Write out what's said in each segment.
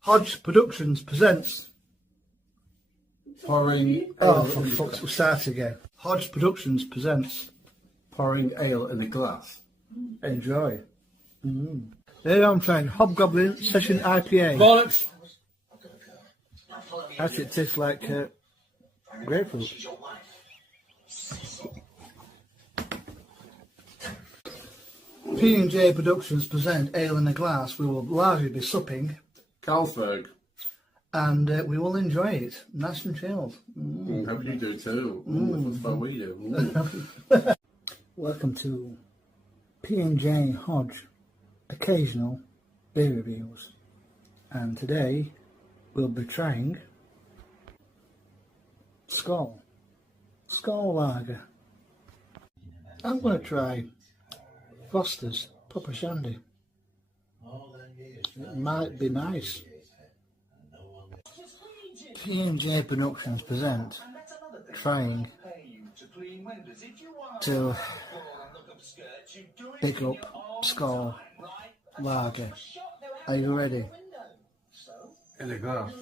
Hodge Productions presents. Pouring Oh, ale for in a fuck's glass. we'll start again. Hodge Productions presents. Pouring ale in a glass. Enjoy. Here I'm trying Hobgoblin Session IPA. Bollocks! Actually, it tastes like grapefruit. P&J Productions present Ale in a Glass. We will largely be supping Carlsberg. and we will enjoy it. Nice and chilled. Hope you do too. That's what we do. Welcome to P&J Hodge Occasional Beer Reviews. And today we'll be trying Skål Lager. I'm going to try Foster's Papa Shandy. It might be nice. P&J Productions present trying to pick up Skål Lager. Are you ready? In a glass.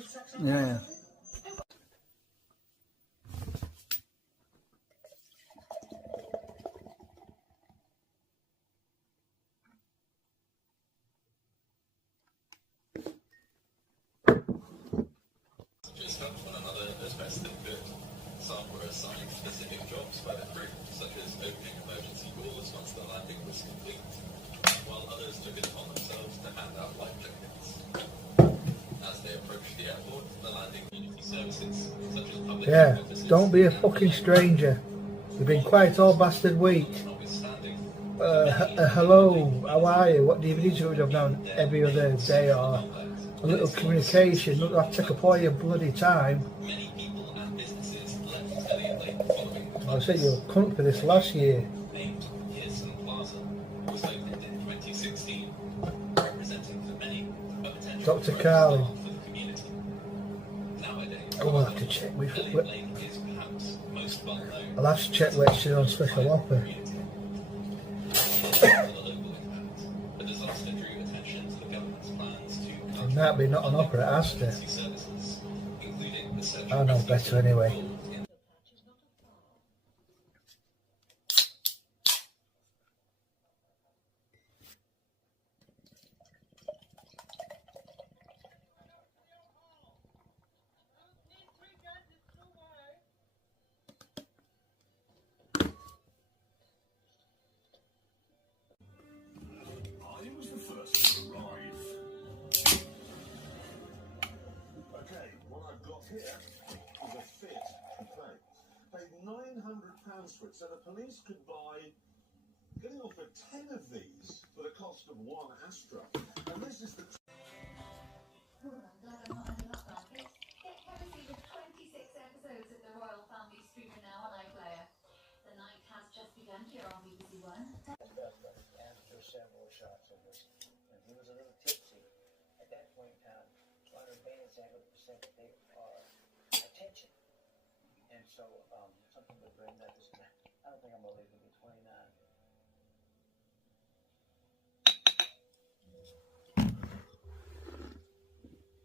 Yeah. Just help one another as best they could. Some were assigned specific jobs by the crew, such as opening emergency doors once the landing was complete, while others took it upon themselves to hand out life jackets. As they approached the airport, the landing community services, such as public Yeah. health officers, Don't be a fucking stranger. You've been quiet all bastard week. notwithstanding, Hello, how are you? What do you need to do now every other day or a little communication? Look, I'll take up all your bloody time. many people and businesses left fairly late following the I said you were cunt for this last year. named Pearson Plaza was opened in 2016, representing for many a potential Dr. growth Carlin. path for the community. Nowadays, I will have to check. Elling Lane is perhaps most well known I'll have to check where she's on special offer. for the local impact. The disaster drew attention to the government's plans to It might be not on offer at Asda. emergency services, including the search I and know rescue better service anyway. involved in I was the first to arrive. Okay, what I've got here is a fit plate. Paid £900 for it, so the police could buy, getting off for 10 of these for the cost of one Astra. And this is the Get courtesy with 26 episodes of the Royal Family streaming now on iPlayer. The night has just begun here on BBC One. After several shots of us, and he was a little tipsy at that point in time, trying to advance 100% that they are attention. And so, something would bring that this I don't think I'm gonna leave it at 29.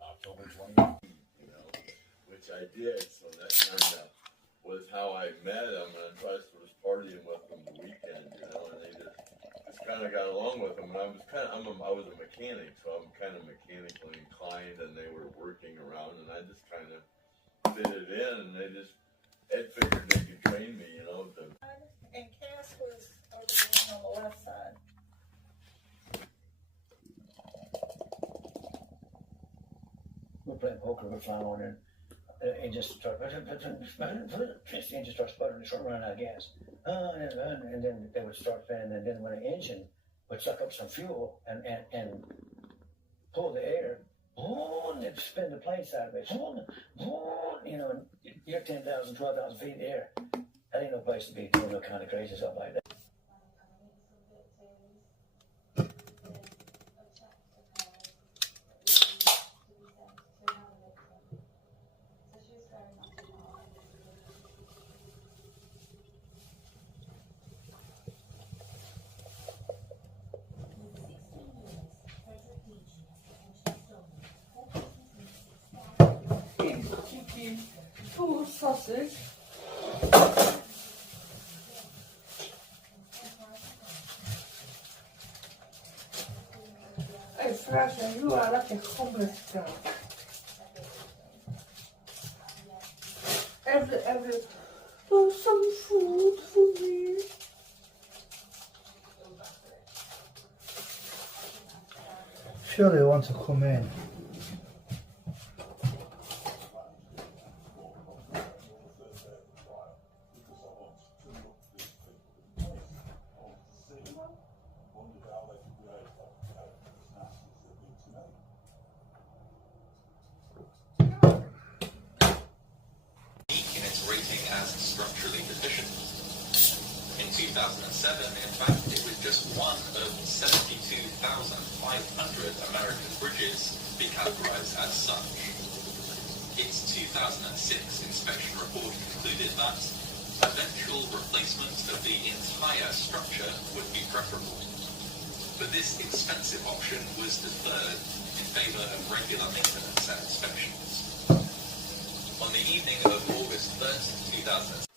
October 20th, which I did, so that kind of was how I met him, and plus was partying with them the weekend, and they just kind of got along with them, and I was a mechanic, so I'm kind of mechanically inclined, and they were working around, and I just kind of fitted in, and Ed figured they could train me, to And Cass was over the one on the left side. We're playing poker with flying on there. And just starts, the engine starts sputtering and start running out of gas. And then they would start fanning, and then when the engine would suck up some fuel and pull the air, and it'd spin the plane sideways. And you're 10,000, 12,000 feet in the air. That ain't no place to be doing no kind of crazy stuff like that. full sausage. Hey, Sebastian, you are like a homeless girl. Every, oh, some food for me. Surely they want to come in. In its rating as structurally deficient. In 2007, in fact, it was just one of 72,500 American bridges be categorized as such. Its 2006 inspection report concluded that eventual replacement of the entire structure would be preferable. But this expensive option was deferred in favor of regular maintenance and inspections. On the evening of August 1st, 2006,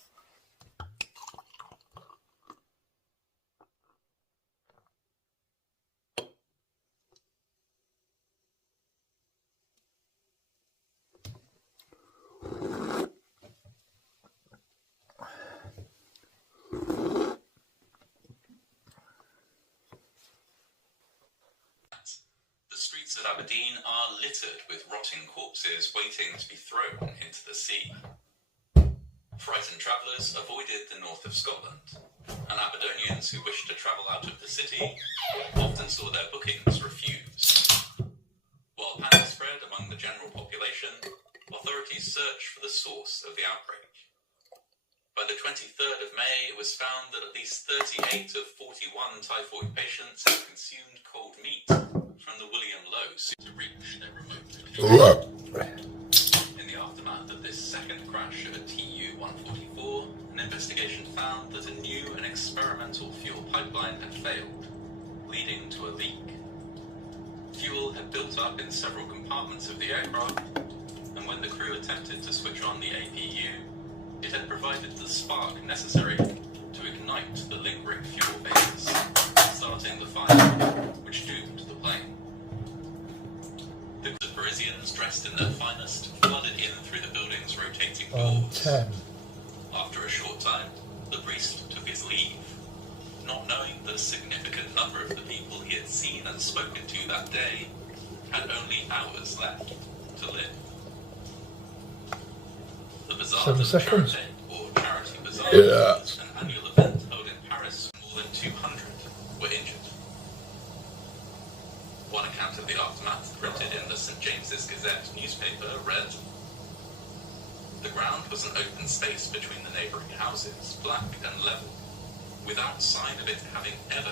the streets of Aberdeen are littered with rotting corpses waiting to be thrown into the sea. Frightened travellers avoided the north of Scotland, and Aberdonians who wished to travel out of the city often saw their bookings refused. While panic spread among the general population, authorities searched for the source of the outbreak. By the 23rd of May, it was found that at least 38 of 41 typhoid patients had consumed cold meat from the William Low to reach their remote location. In the aftermath of this second crash at TU-144, an investigation found that a new and experimental fuel pipeline had failed, leading to a leak. Fuel had built up in several compartments of the aircraft, and when the crew attempted to switch on the APU, it had provided the spark necessary to ignite the lingering fuel vapors, starting the fire, which doomed the plane. The Parisians, dressed in their finest, flooded in through the building's rotating doors. 10. After a short time, the priest took his leave, not knowing that a significant number of the people he had seen and spoken to that day had only hours left to live. The Bazaar 7 de seconds. Charité, or Charity Bazaar, was an annual event held in Paris. More than 200 were injured. One account of the aftermath, printed in the St. James's Gazette newspaper, read, "The ground was an open space between the neighbouring houses, black and level, without sign of it having ever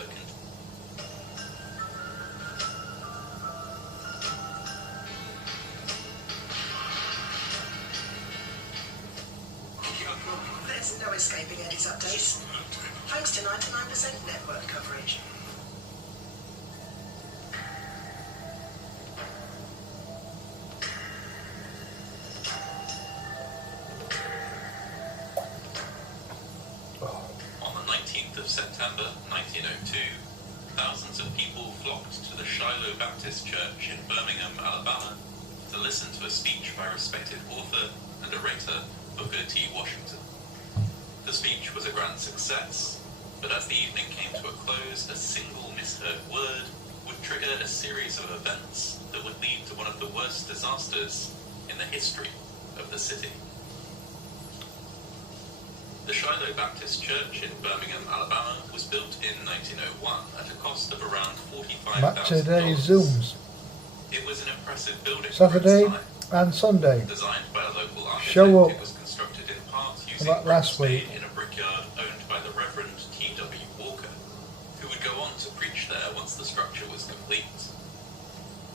There's no escaping Eddie's updates, thanks to 99% network coverage. On the 19th of September 1902, thousands of people flocked to the Shiloh Baptist Church in Birmingham, Alabama, to listen to a speech by respected author and orator Booker T. Washington. The speech was a grand success, but as the evening came to a close, a single misheard word would trigger a series of events that would lead to one of the worst disasters in the history of the city. The Shiloh Baptist Church in Birmingham, Alabama, was built in 1901 at a cost of around Back today, $45,000. Zooms. It was an impressive building Saturday for its time. and Sunday. Designed by a local architect, Show up. it was constructed in part using About last bricks week. made in a brickyard owned by the Reverend T.W. Walker, who would go on to preach there once the structure was complete.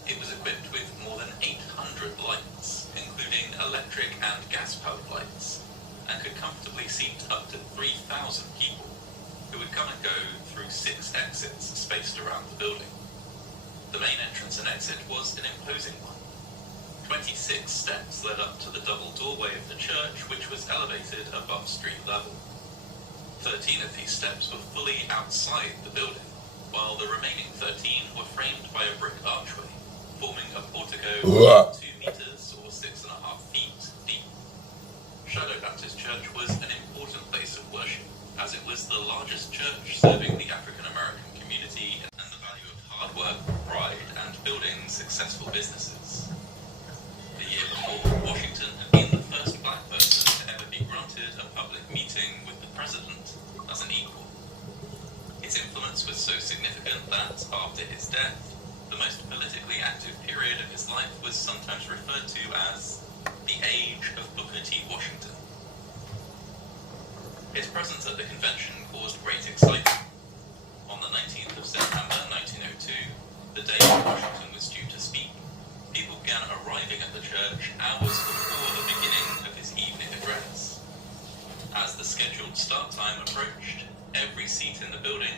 It was equipped with more than 800 lights, including electric and gas-powered lights, and could comfortably seat up to 3,000 people, who would come and go through 6 exits spaced around the building. The main entrance and exit was an imposing one, 20 26 steps led up to the double doorway of the church, which was elevated above street level. 13 of these steps were fully outside the building, while the remaining 13 were framed by a brick archway, forming a portico 2 meters or 6.5 feet deep. Shiloh Baptist Church was an important place of worship, as it was the largest church serving the African American community and the value of hard work, pride, and building successful businesses. The year before, Washington had been the first black person to ever be granted a public meeting with the president as an equal. His influence was so significant that, after his death, the most politically active period of his life was sometimes referred to as the Age of Booker T. Washington. His presence at the convention caused great excitement. On the 19th of September 1902, the day Washington was due to speak, people began arriving at the church hours before the beginning of his evening address. As the scheduled start time approached, every seat in the building